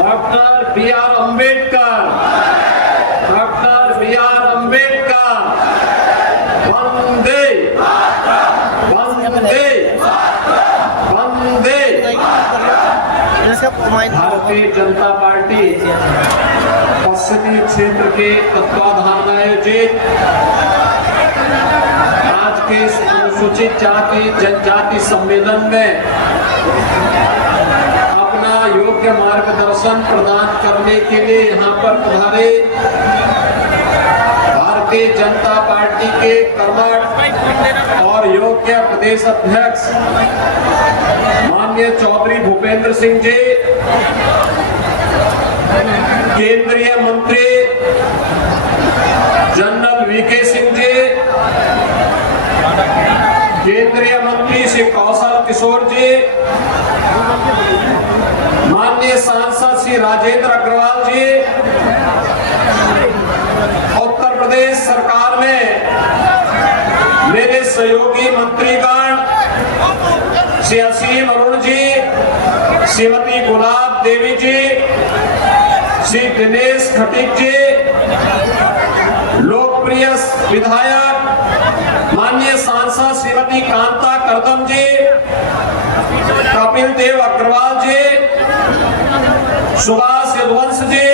Doctor B R. Ambedkar, doctor B R. Ambedkar, वंदे वंदे वंदे। भारतीय जनता पार्टी पश्चिमी क्षेत्र के तत्वाधान में आयोजित आज के अनुसूचित जाति जनजाति सम्मेलन में अपना योग्य मार्गदर्शन प्रदान करने के लिए यहाँ पर पधारे भारतीय जनता पार्टी के कर्मठ और योग्य प्रदेश अध्यक्ष माननीय चौधरी भूपेंद्र सिंह जी, केंद्रीय मंत्री जनरल वी.के. सिंह जी, केंद्रीय मंत्री श्री कौशल किशोर जी, माननीय सांसद श्री राजेंद्र अग्रवाल जी, उत्तर प्रदेश सरकार में मेरे सहयोगी मंत्रीगण श्री असीम अरुण जी, श्रीमती गुलाब देवी जी, श्री दिनेश खटीक जी, लोकप्रिय विधायक माननीय सांसद श्रीमती कांता करदम जी, कपिल देव अग्रवाल जी, सुभाष यदुवंश जी,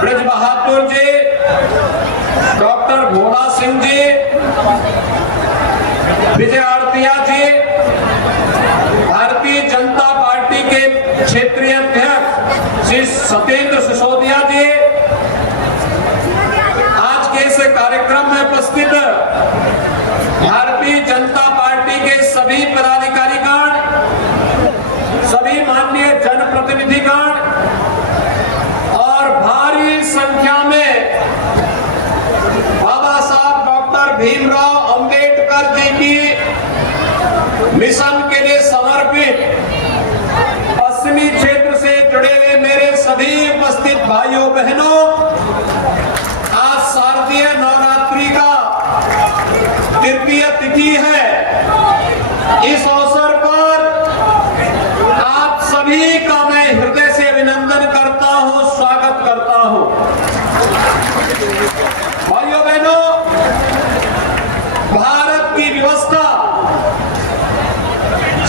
ब्रज बहादुर जी, डॉक्टर भोला सिंह जी, विजय आरतिया जी, भारतीय जनता पार्टी के क्षेत्रीय अध्यक्ष श्री सत्येंद्र सिसोदिया जी, आज के इस कार्यक्रम में उपस्थित भारतीय जनता पार्टी के सभी पदाधिकारीगण, सभी माननीय जनप्रतिनिधिगण और भारी संख्या में बाबा साहब डॉक्टर भीमराव अंबेडकर जी की मिशन के लिए समर्पित पश्चिमी क्षेत्र से जुड़े हुए मेरे सभी उपस्थित भाइयों बहनों, आज शारदीय नवरात्रि का तृतीय तिथि है। इस अवसर पर आप सभी का मैं हृदय से अभिनंदन करता हूं, स्वागत करता हूं। भाइयों बहनों, भारत की व्यवस्था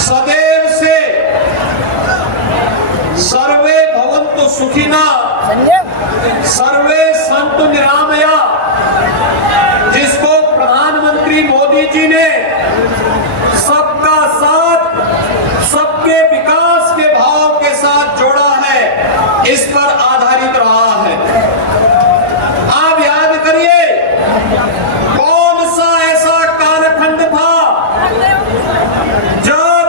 सदैव से सर्वे भवन्तु सुखिनः सर्वे सन्तु निरामया, जिसको प्रधानमंत्री मोदी जी ने सबका साथ सबके विकास के भाव के साथ जोड़ा है, इस पर आधारित रहा है। आप याद करिए, कौन सा ऐसा कालखंड था जब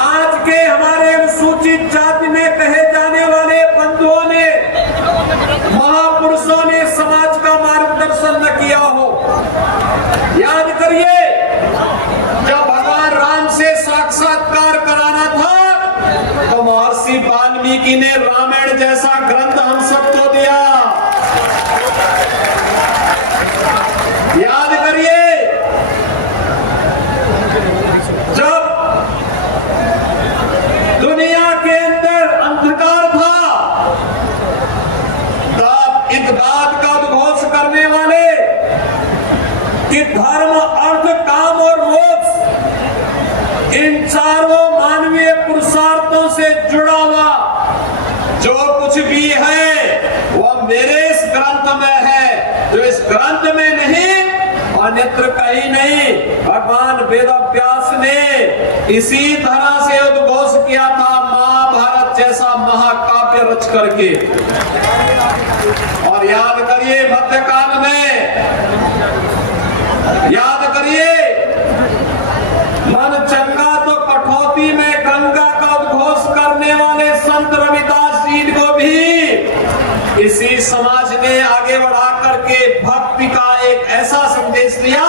आज के हमारे अनुसूचित जाति में कहे जाने वाले बंधुओं ने, महापुरुषों ने समाज का मार्गदर्शन न किया हो। याद करिए, जब भगवान राम से साक्षात्कार कराना था तो महर्षि वाल्मीकि ने रामायण जैसा ग्रंथ हम सबको दिया। याद करिए, जब दुनिया के अंदर अंधकार था तब इस बात का उद्घोष करने वाले कि धर्म, अर्थ, काम और मोक्ष, इन चारों मानवीय पुरुषार्थों से जुड़ा हुआ जो कुछ भी है वह मेरे इस ग्रंथ में है। जो इस ग्रंथ में नहीं, अन्यत्र कहीं नहीं। भगवान वेद व्यास ने इसी तरह से उद्घोष किया था, महाभारत जैसा महाकाव्य रच करके। और याद करिए, मध्यकाल में याद करिए, मन चंगा तो कठौती में गंगा का उद्घोष करने वाले संत रविदास जी को भी इसी समाज ने आगे बढ़ा करके भक्ति का एक ऐसा संदेश दिया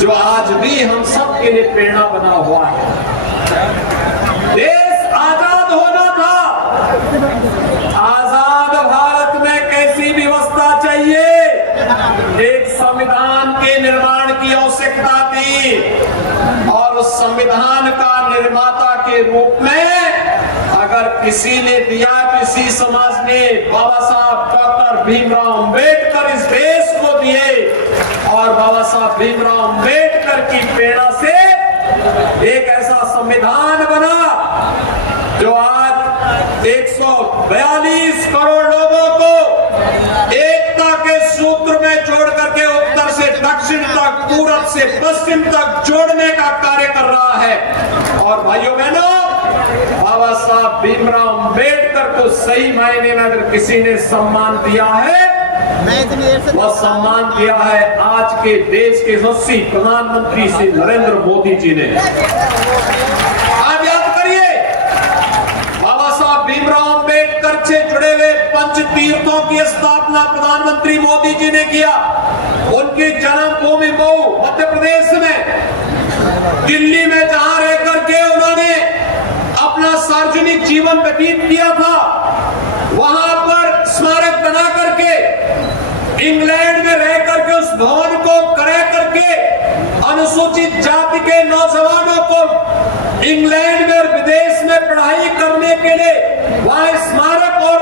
जो आज भी हम सब के लिए प्रेरणा बना हुआ है। देश आजाद होना था, आजाद भारत में कैसी व्यवस्था चाहिए, एक संविधान के निर्माण की आवश्यकता थी और उस संविधान का निर्माता के रूप में अगर किसी ने दिया, किसी समाज ने बाबा साहब डॉक्टर भीमराव अंबेडकर इस देश को दिए और बाबा साहब भीमराव अंबेडकर की प्रेरणा से एक ऐसा संविधान बना जो आज 142 करोड़ लोगों को एकता के सूत्र में जोड़ करके उत्तर से दक्षिण तक, पूरब से पश्चिम तक जोड़ने का कार्य कर रहा है। और भाइयों बहनों, बाबा साहब भीमराव अंबेडकर को सही मायने में अगर किसी ने सम्मान दिया है, वह सम्मान दिया है आज के देश के यशस्वी प्रधानमंत्री श्री नरेंद्र मोदी जी ने। आप याद करिए, बाबा साहब भीमराव अंबेडकर से जुड़े हुए पंच तीर्थों की स्थापना प्रधानमंत्री मोदी जी ने किया। उनकी जन्मभूमि मऊ मध्य प्रदेश में, दिल्ली में जहां रह करके उन्होंने अपना सार्वजनिक जीवन व्यतीत किया था, वहां पर स्मारक बना करके इंग्लैंड में रह करके उस भवन को क्रय करके अनुसूचित जाति के नौजवानों को इंग्लैंड में और विदेश में पढ़ाई करने के लिए वहां स्मारक और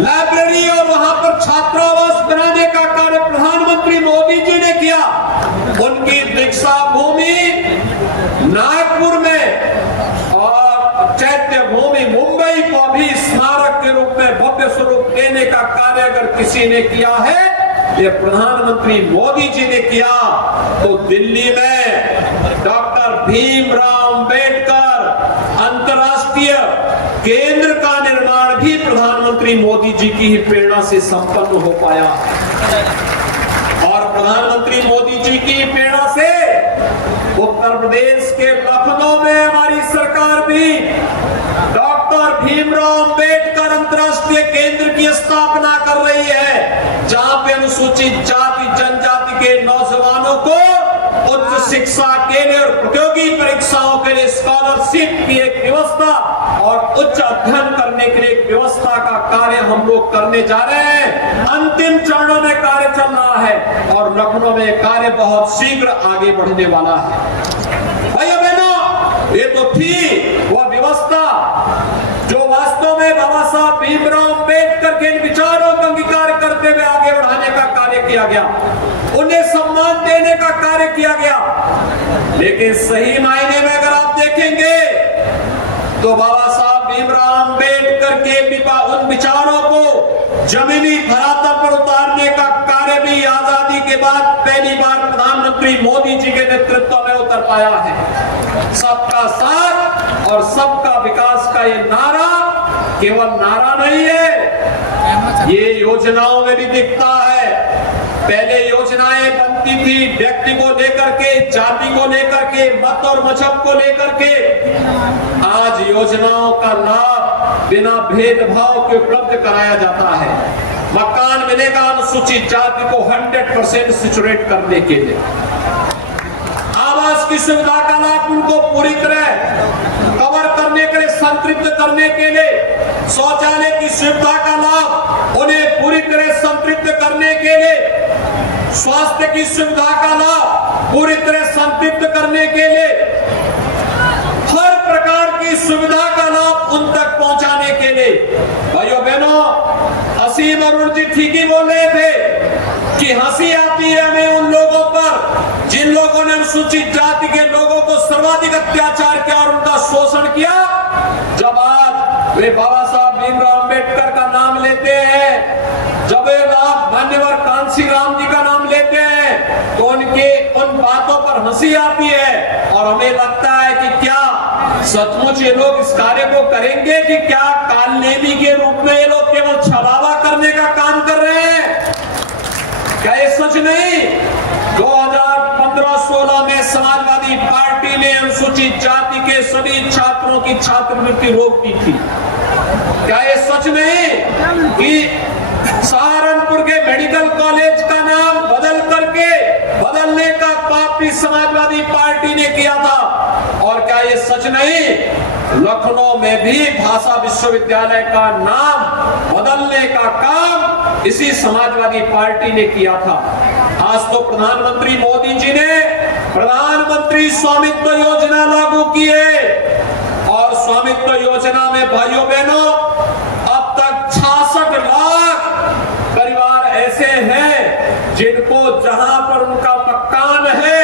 लाइब्रेरी और वहां पर छात्रावास बनाने का कार्य प्रधानमंत्री मोदी जी ने किया। उनकी दीक्षा भूमि नागपुर में और चैत्य भूमि मुंबई को भी स्मारक के रूप में भव्य स्वरूप देने का कार्य अगर किसी ने किया है, ये प्रधानमंत्री मोदी जी ने किया। तो दिल्ली में डॉक्टर भीमराव अंबेडकर अंतर्राष्ट्रीय केंद्र का निर्माण भी प्रधानमंत्री मोदी जी की ही प्रेरणा से संपन्न हो पाया। और प्रधानमंत्री मोदी जी की प्रेरणा से उत्तर प्रदेश के लखनऊ में हमारी सरकार भी डॉक्टर भीमराव अंबेडकर अंतर्राष्ट्रीय केंद्र की स्थापना कर रही है, जहां पे अनुसूचित जाति जनजाति के नौजवानों को उच्च शिक्षा के लिए और प्रतियोगी परीक्षाओं के लिए स्कॉलरशिप की एक व्यवस्था और उच्च अध्ययन करने के लिए एक व्यवस्था का कार्य हम लोग करने जा रहे हैं। अंतिम चरणों में कार्य चल रहा है और लखनऊ में कार्य बहुत शीघ्र आगे बढ़ने वाला है। भाइयों बहनों, ये तो थी वह व्यवस्था जो वास्तव में बाबा साहब भीमराव अंबेडकर के विचारों का अंगीकार करते हुए आगे बढ़ाने का कार्य किया गया, उन्हें सम्मान देने का कार्य किया गया। लेकिन सही मायने में अगर आप देखेंगे तो बाबा साहब भीमराव अंबेडकर के उन विचारों को जमीनी धरातल पर उतारने का कार्य भी आजादी के बाद पहली बार प्रधानमंत्री मोदी जी के नेतृत्व में उतर पाया है। सबका साथ और सबका विकास का ये नारा केवल नारा नहीं है, ये योजनाओं में भी दिखता है। पहले योजनाएं बनती थी व्यक्ति को लेकर के, जाति को लेकर के, मत और मजहब को लेकर के। आज योजनाओं का लाभ बिना भेदभाव के उपलब्ध कराया जाता है। मकान मिलेगा अनुसूचित जाति को 100% सिचुएट करने के लिए, आवास की सुविधा का लाभ उनको पूरी तरह कवर करने के लिए, संतृप्त करने के लिए, शौचालय की सुविधा का लाभ उन्हें पूरी तरह संतृप्त करने के लिए, स्वास्थ्य की सुविधा का लाभ पूरी तरह संतृप्त करने के लिए, हर प्रकार की सुविधा का लाभ उन तक पहुंचाने के लिए। भाइयों बहनों, असीम अरुण जी ठीक ही बोल रहे थे कि हंसी आती है हमें उन लोगों पर जिन लोगों ने अनुसूचित जाति के लोगों को सर्वाधिक अत्याचार किया और उनका शोषण किया। जब आज वे बाबा साहब भीमराव अंबेडकर का नाम लेते हैं, जब वे मान्यवर कांसी राम जी का नाम लेते हैं, तो उनके उन बातों पर हंसी आती है और हमें लगता है कि क्या सचमुच ये लोग इस कार्य को करेंगे कि क्या कालनेमी के रूप में ये लोग केवल छलावा करने का काम कर रहे हैं? क्या ये सच नहीं? 2015-16 में समाजवादी पार्टी ने अनुसूचित जाति के सभी छात्रों की छात्रवृत्ति रोक दी थी। क्या ये सच नहीं कि सहारनपुर के मेडिकल कॉलेज का नाम बदलने का पाप भी समाजवादी पार्टी ने किया था? और क्या ये सच नहीं, लखनऊ में भी भाषा विश्वविद्यालय का नाम बदलने का काम इसी समाजवादी पार्टी ने किया था? आज तो प्रधानमंत्री मोदी जी ने प्रधानमंत्री स्वामित्व योजना लागू की है और उनको जहां पर उनका मकान है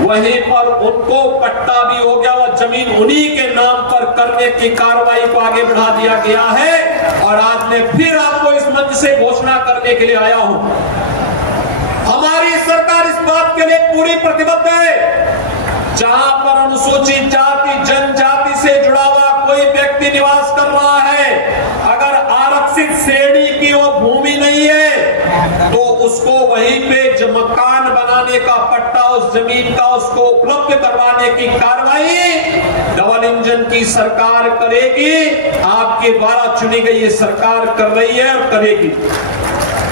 वहीं पर उनको पट्टा भी हो गया, वह जमीन उन्हीं के नाम पर करने की कार्रवाई को आगे बढ़ा दिया गया है। और आज मैं फिर आपको इस मंच से घोषणा करने के लिए आया हूं, हमारी सरकार इस बात के लिए पूरी प्रतिबद्ध है, जहां पर अनुसूचित जाति जनजाति से जुड़ा हुआ कोई व्यक्ति निवास कर रहा है, अगर आरक्षित श्रेणी की वो भूमि नहीं है तो उसको वहीं पे मकान बनाने का पट्टा उस जमीन का उसको उपलब्ध करवाने की कार्रवाई डबल इंजन की सरकार करेगी। आपके द्वारा चुनी गई ये सरकार कर रही है और करेगी।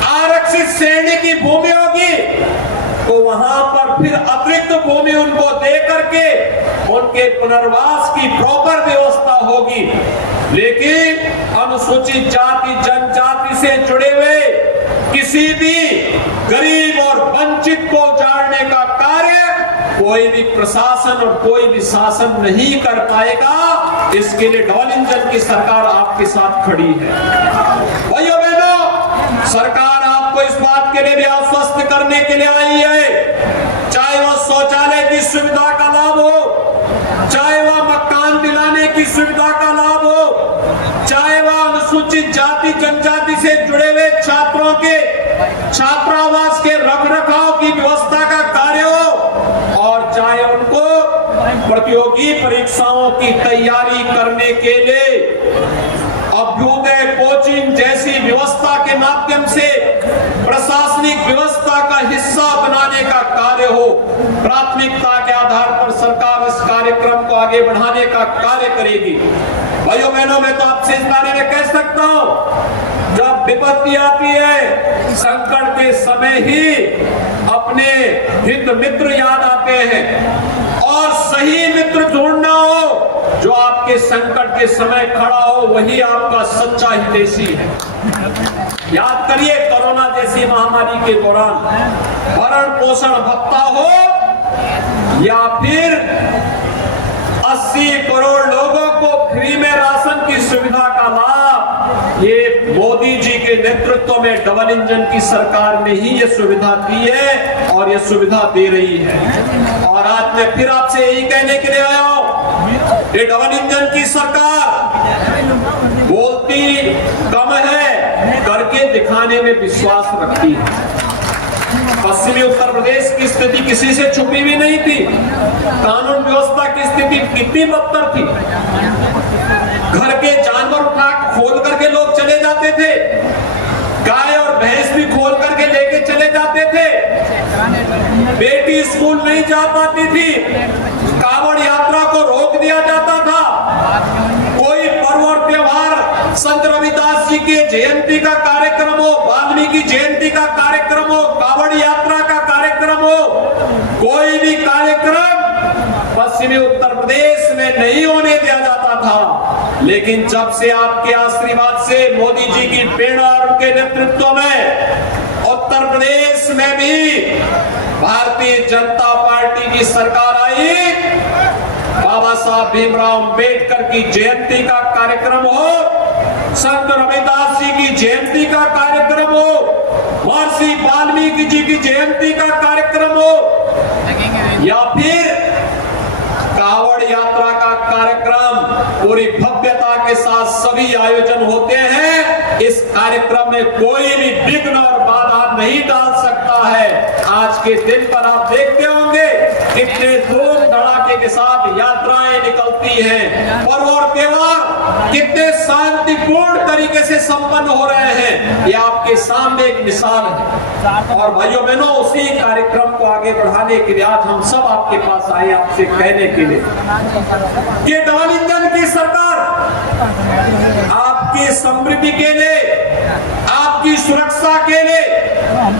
आरक्षित श्रेणी की भूमि होगी तो वहां पर फिर अतिरिक्त भूमि उनको दे करके उनके पुनर्वास की प्रॉपर व्यवस्था होगी। लेकिन अनुसूचित जाति जनजाति से जुड़े हुए किसी भी गरीब और वंचित को उजाड़ने का कार्य कोई भी प्रशासन और कोई भी शासन नहीं कर पाएगा। इसके लिए डबल इंजन की सरकार आपके साथ खड़ी है। भाइयों बहनों, सरकार आपको इस बात के लिए भी आश्वस्त करने के लिए आई है, चाहे वह शौचालय की सुविधा का लाभ हो, चाहे वह मकान दिलाने की सुविधा का लाभ हो, चाहे वह अनुसूचित जाति जनजाति से जुड़े हुए छात्रों के छात्रावास के रखरखाव की व्यवस्था का कार्य हो, और चाहे उनको प्रतियोगी परीक्षाओं की तैयारी करने के लिए अभ्युदय कोचिंग जैसी व्यवस्था के माध्यम से प्रशासनिक व्यवस्था का हिस्सा बनाने का कार्य हो। प्राथमिकता के आधार पर सरकार इस कार्यक्रम को आगे बढ़ाने का कार्य करेगी। भाइयों बहनों, मैं तो आपसे इस बारे में कह सकता हूं, जब विपत्ति आती है संकट के समय ही अपने हित मित्र याद आते हैं, और सही मित्र ढूंढना हो जो आपके संकट के समय खड़ा हो, वही आपका सच्चा हितैषी है। याद करिए, कोरोना जैसी महामारी के दौरान भरण पोषण भत्ता हो या फिर 80 करोड़ लोगों को फ्री में राशन की सुविधा का लाभ, ये मोदी जी के नेतृत्व में डबल इंजन की सरकार ने ही ये सुविधा दी है और ये सुविधा दे रही है। और आज मैं फिर आपसे यही कहने के लिए आया हूं, ये डबल इंजन की सरकार बोलती कम है, करके दिखाने में विश्वास रखती है। पश्चिमी उत्तर प्रदेश की स्थिति किसी से छुपी भी नहीं थी। कानून व्यवस्था की स्थिति कितनी बदतर थी। घर के जानवर उठा खोल करके लोग चले जाते थे, गाय और भैंस भी खोल करके लेके चले जाते थे, बेटी स्कूल नहीं जा पाती थी, कांवड़ यात्रा को रोक दिया जाता था, कोई पर्व और त्योहार संत रविदास जी के जयंती का कार्यक्रम हो, वाल्मीकि जयंती का कार्यक्रम हो, कांवड़ यात्रा का कार्यक्रम हो, कोई भी कार्यक्रम पश्चिमी उत्तर प्रदेश में नहीं होने दिया जाता था। लेकिन जब से आपके आशीर्वाद से मोदी जी की प्रेरणा और उनके नेतृत्व में उत्तर प्रदेश में भी भारतीय जनता पार्टी की सरकार आई, बाबा साहब भीमराव अंबेडकर की जयंती का कार्यक्रम हो, संत रविदास जी की जयंती का कार्यक्रम हो, महर्षि वाल्मीकि जी की जयंती का कार्यक्रम हो, या फिर कांवड़ यात्रा का कार्यक्रम पूरी भव्यता के साथ सभी आयोजन होते हैं। इस कार्यक्रम में कोई भी विघ्न और बाधा नहीं डाल सकता है। आज के दिन पर आप देखते होंगे कितने धूम धड़ाके के साथ यात्राएं निकलती हैं, पर्व और त्योहार कितने शांतिपूर्ण तरीके से संपन्न हो रहे हैं, ये आपके सामने एक मिसाल है। और भाइयों बहनों, उसी कार्यक्रम को आगे बढ़ाने के लिए आज हम सब आपके पास आए, आपसे कहने के लिए कि डबल इंजन की सरकार आपकी समृद्धि के लिए, आपकी सुरक्षा के लिए,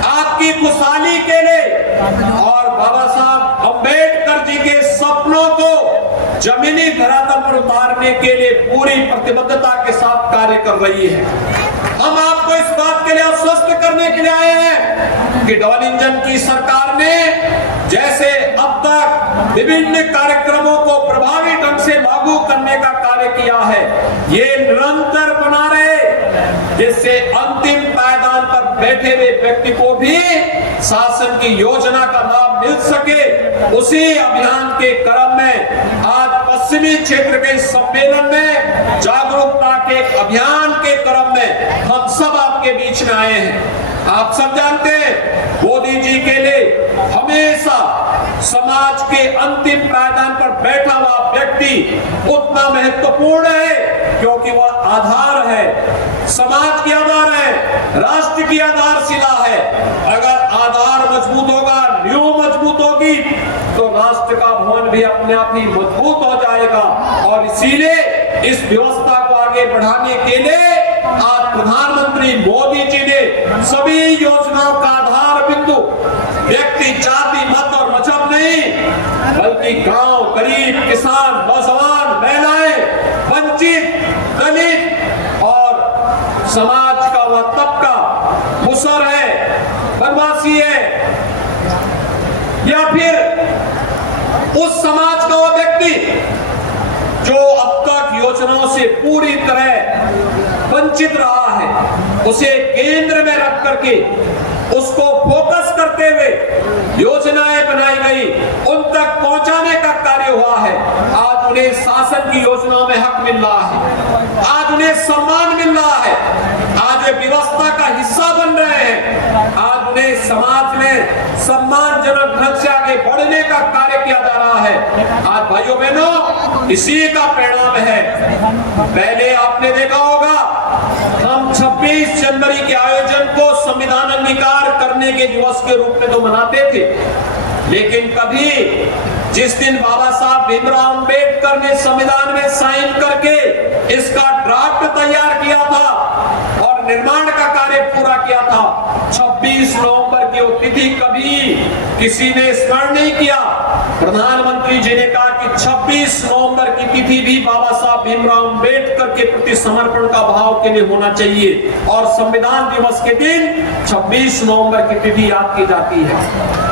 आपकी खुशहाली के लिए और बाबा साहब अंबेडकर जी के सपनों को जमीनी धरातल पर उतारने के लिए पूरी प्रतिबद्धता के साथ कार्य कर रही है। हम आपको इस बात के लिए आश्वस्त करने के लिए आए हैं कि डबल इंजन की सरकार ने जैसे अब तक विभिन्न कार्यक्रमों को प्रभावी ढंग से लागू करने का कार्य किया है, ये निरंतर बना रहे, जिससे अंतिम पायदान पर बैठे हुए व्यक्ति को भी शासन की योजना का लाभ मिल सके, उसी अभियान के क्रम में आज पश्चिमी क्षेत्र के सम्मेलन में जागरूकता के अभियान के क्रम में हम सब आपके बीच में आए हैं। आप सब जानते हैं मोदी जी के लिए हमेशा समाज के अंतिम पायदान पर बैठा हुआ व्यक्ति उतना महत्वपूर्ण है, क्योंकि वह आधार है, समाज की आधार है, राष्ट्र की आधारशिला है। अगर आधार मजबूत होगा, नींव मजबूत होगी, तो राष्ट्र का भवन भी अपने आप ही मजबूत हो जाएगा। और इसीलिए इस व्यवस्था को आगे बढ़ाने के लिए आज प्रधानमंत्री मोदी जी ने सभी योजनाओं का आधार बिंदु व्यक्ति, जाति, मत और मजहब नहीं, बल्कि गांव, गरीब, किसान, नौजवान, महिलाएं, वंचित, दलित और समाज का वह तबका, मुसर है, वनवासी है, या फिर उस समाज का वह व्यक्ति जो अब तक योजनाओं से पूरी तरह वंचित रहा है, उसे केंद्र में रख करके उसको फोकस करते हुए योजनाएं बनाई गई, उन तक पहुंचाने का कार्य हुआ है। आज उन्हें शासन की योजनाओं में हक मिल रहा है, आज उन्हें सम्मान मिल रहा है, आज वे व्यवस्था का हिस्सा बन रहे हैं, आज उन्हें समाज में सम्मानजनक ढंग से आगे बढ़ने का कार्य किया जा रहा है। आज भाइयों बहनों, इसी का परिणाम है। पहले आपने देखा होगा हम 26 जनवरी के आयोजन को संविधान अंगीकार करने के दिवस के रूप में तो मनाते थे, लेकिन कभी जिस दिन बाबा साहब भीमराव अंबेडकर ने संविधान में साइन करके इसका ड्राफ्ट तैयार किया था और निर्माण का कार्य पूरा किया था, 26 नवंबर की वो तिथि कभी किसी ने स्मरण नहीं किया। प्रधानमंत्री जी ने कहा कि 26 नवंबर की तिथि भी बाबा साहब भीमराव अंबेडकर के प्रति समर्पण का भाव के लिए होना चाहिए, और संविधान दिवस के दिन 26 नवंबर की तिथि याद की जाती है।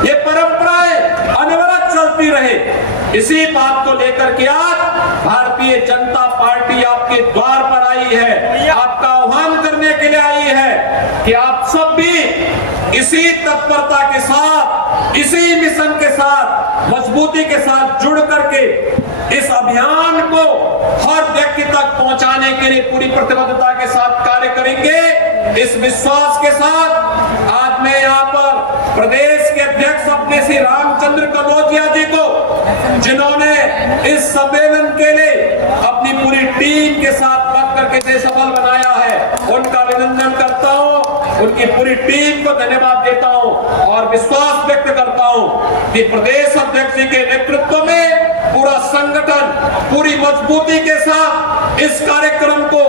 ये परंपराएं अनवरत चलती रहे। इसी बात को लेकर के आज भारतीय जनता पार्टी आपके द्वार पर आई है, आपका आह्वान करने के लिए आई है कि आप सब भी इसी तत्परता के साथ, इसी मिशन के साथ, मजबूती के साथ जुड़ करके इस अभियान को हर व्यक्ति तक पहुंचाने के लिए पूरी प्रतिबद्धता के साथ कार्य करेंगे। इस विश्वास के साथ आज मैं यहाँ पर प्रदेश के अध्यक्ष अपने श्री रामचंद्र कनौजिया जी को, जिन्होंने इस सम्मेलन के लिए अपनी पूरी टीम के साथ लग करके इसे सफल बनाया है, उनका अभिनंदन करता हूँ, उनकी पूरी टीम को धन्यवाद देता हूँ और विश्वास व्यक्त करता हूँ कि प्रदेश अध्यक्ष जी के नेतृत्व में पूरा संगठन पूरी मजबूती के साथ इस कार्यक्रम को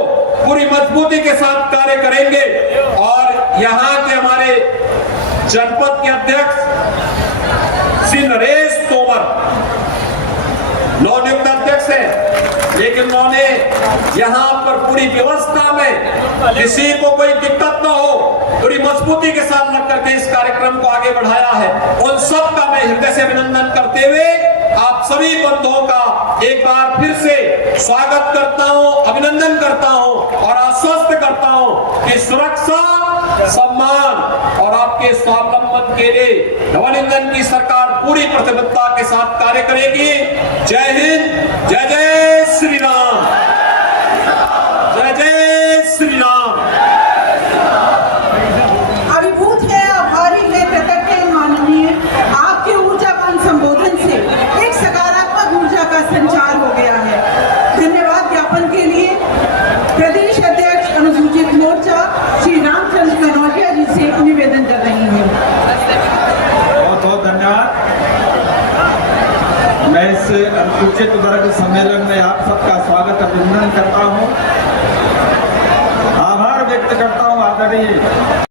पूरी मजबूती के साथ कार्य करेंगे। और यहाँ के हमारे जनपद के अध्यक्ष श्री नरेश तोमर नवनियुक्त अध्यक्ष है, लेकिन उन्होंने यहाँ पर पूरी व्यवस्था में किसी को कोई दिक्कत न हो, पूरी मजबूती के साथ लग करके इस कार्यक्रम को आगे बढ़ाया है। उन सब का मैं हृदय से अभिनंदन करते हुए आप सभी बंधुओं का एक बार फिर से स्वागत करता हूं, अभिनंदन करता हूं और आश्वस्त करता हूं कि सुरक्षा, सम्मान और आपके स्वावलंबन के लिए डबल इंजन की सरकार पूरी प्रतिबद्धता के साथ कार्य करेगी। जय हिंद, जय जय श्री राम, जय जय श्री राम। अभिभूत है, आभारी है, कृतज्ञ है माननीय, आपके ऊर्जावान संबोधन से एक सकारात्मक ऊर्जा का संचार हो गया है। धन्यवाद ज्ञापन के लिए प्रदेश अध्यक्ष अनुसूचित मोर्चा श्री रामचंद्र कनौजिया जी से निवेदन कर रही हूँ। बहुत बहुत धन्यवाद। मैं इस अनुसूचित वर्ग सम्मेलन में आप सबका स्वागत अभिनंदन करता हूँ, आभार व्यक्त करता हूँ आदरणीय